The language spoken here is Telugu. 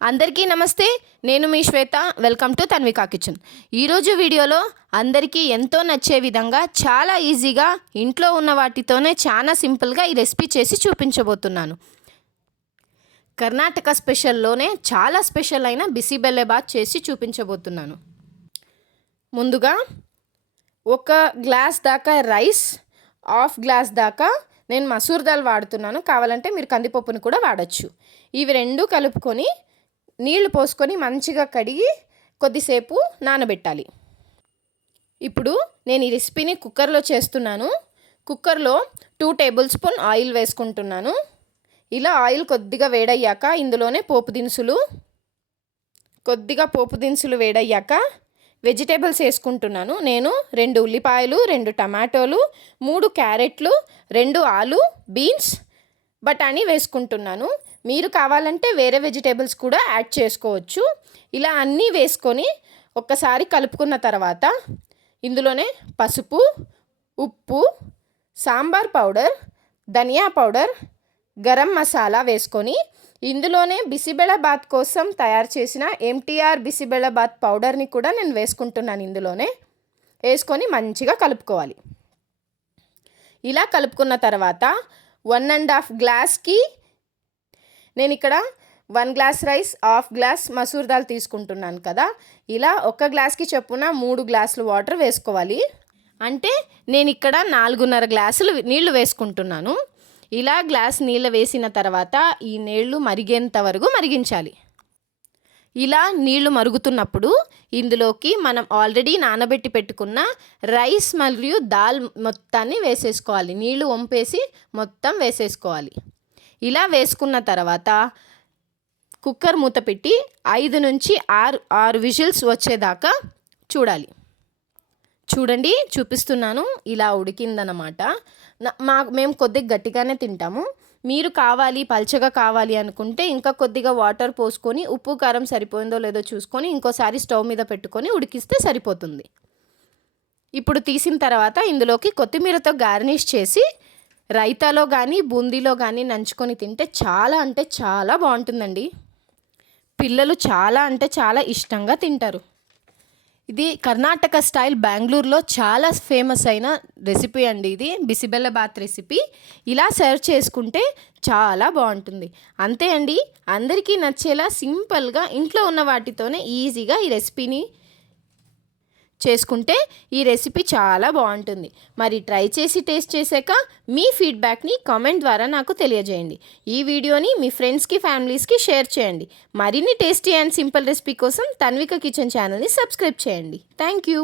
అందరికీ నమస్తే. నేను మీ Shweta. Welcome to Tanvika kitchen. ఈరోజు వీడియోలో అందరికీ ఎంతో నచ్చే విధంగా చాలా ఈజీగా ఇంట్లో ఉన్న వాటితోనే చాలా సింపుల్గా ఈ రెసిపీ చేసి చూపించబోతున్నాను. కర్ణాటక స్పెషల్లోనే చాలా స్పెషల్ అయిన బిసిబెల్లెబాత్ చేసి చూపించబోతున్నాను. ముందుగా 1 గ్లాస్ దాకా రైస్, 1/2 గ్లాస్ దాకా నేను మసూర్ దాల్ వాడుతున్నాను. కావాలంటే మీరు కందిపప్పును కూడా వాడచ్చు. ఇవి రెండు కలుపుకొని నీళ్లు పోసుకొని మంచిగా కడిగి కొద్దిసేపు నానబెట్టాలి. ఇప్పుడు నేను ఈ రెసిపీని కుక్కర్లో చేస్తున్నాను. కుక్కర్లో 2 టేబుల్ స్పూన్ ఆయిల్ వేసుకుంటున్నాను. ఇలా ఆయిల్ కొద్దిగా వేడయ్యాక ఇందులోనే కొద్దిగా పోపు దినుసులు వేడయ్యాక వెజిటేబుల్స్ వేసుకుంటున్నాను. నేను 2 ఉల్లిపాయలు, 2 టమాటోలు, 3 క్యారెట్లు, 2 ఆలు, బీన్స్, బఠానీ వేసుకుంటున్నాను. మీరు కావాలంటే వేరే వెజిటేబుల్స్ కూడా యాడ్ చేసుకోవచ్చు. ఇలా అన్నీ వేసుకొని ఒక్కసారి కలుపుకున్న తర్వాత ఇందులోనే పసుపు, ఉప్పు, సాంబార్ పౌడర్, ధనియా పౌడర్, గరం మసాలా వేసుకొని ఇందులోనే బిసిబెల్లెబాత్ కోసం తయారు చేసిన ఎంటీఆర్ బిసిబెల్లెబాత్ పౌడర్ని కూడా నేను వేసుకుంటున్నాను. ఇందులోనే వేసుకొని మంచిగా కలుపుకోవాలి. ఇలా కలుపుకున్న తర్వాత 1.5 గ్లాస్కి నేను ఇక్కడ 1 glass rice, 1/2 glass masoor dal తీసుకుంటున్నాను కదా. ఇలా 1 గ్లాస్కి చొప్పున 3 గ్లాసులు వాటర్ వేసుకోవాలి. అంటే నేను ఇక్కడ 4.5 గ్లాసులు నీళ్లు వేసుకుంటున్నాను. ఇలా గ్లాస్ నీళ్ళు వేసిన తర్వాత ఈ నీళ్లు మరిగేంత వరకు మరిగించాలి. ఇలా నీళ్లు మరుగుతున్నప్పుడు ఇందులోకి మనం ఆల్రెడీ నానబెట్టి పెట్టుకున్న రైస్ మరియు దాల్ మొత్తాన్ని వేసేసుకోవాలి. నీళ్లు వంపేసి మొత్తం వేసేసుకోవాలి. ఇలా వేసుకున్న తర్వాత కుక్కర్ మూత పెట్టి 5 నుంచి 6 విజిల్స్ వచ్చేదాకా చూడండి, చూపిస్తున్నాను. ఇలా ఉడికిందనమాట. మేము కొద్దిగా గట్టిగానే తింటాము. మీరు పల్చగా కావాలి అనుకుంటే ఇంకా కొద్దిగా వాటర్ పోసుకొని ఉప్పు కారం సరిపోయిందో లేదో చూసుకొని ఇంకోసారి స్టవ్ మీద పెట్టుకొని ఉడికిస్తే సరిపోతుంది. ఇప్పుడు తీసిన తర్వాత ఇందులోకి కొత్తిమీరతో గార్నిష్ చేసి రైతాలో కానీ బూందీలో కానీ నంచుకొని తింటే చాలా అంటే చాలా బాగుంటుందండి. పిల్లలు చాలా అంటే చాలా ఇష్టంగా తింటారు. ఇది కర్ణాటక స్టైల్ బెంగళూరులో చాలా ఫేమస్ అయిన రెసిపీ అండి. ఇది బిసిబెల్లెబాత్ రెసిపీ. ఇలా సర్వ్ చేసుకుంటే చాలా బాగుంటుంది. అంతే అండి. అందరికీ నచ్చేలా సింపుల్గా ఇంట్లో ఉన్న వాటితోనే ఈజీగా ఈ రెసిపీని చేసుకుంటే ఈ రెసిపీ చాలా బాగుంటుంది. మరి ట్రై చేసి టేస్ట్ చేశాక మీ ఫీడ్బ్యాక్ని కామెంట్ ద్వారా నాకు తెలియజేయండి. ఈ వీడియోని మీ ఫ్రెండ్స్కి, ఫ్యామిలీస్కి షేర్ చేయండి. మరిన్ని టేస్టీ అండ్ సింపుల్ రెసిపీ కోసం తన్విక కిచెన్ ఛానల్ని సబ్స్క్రైబ్ చేయండి. Thank you.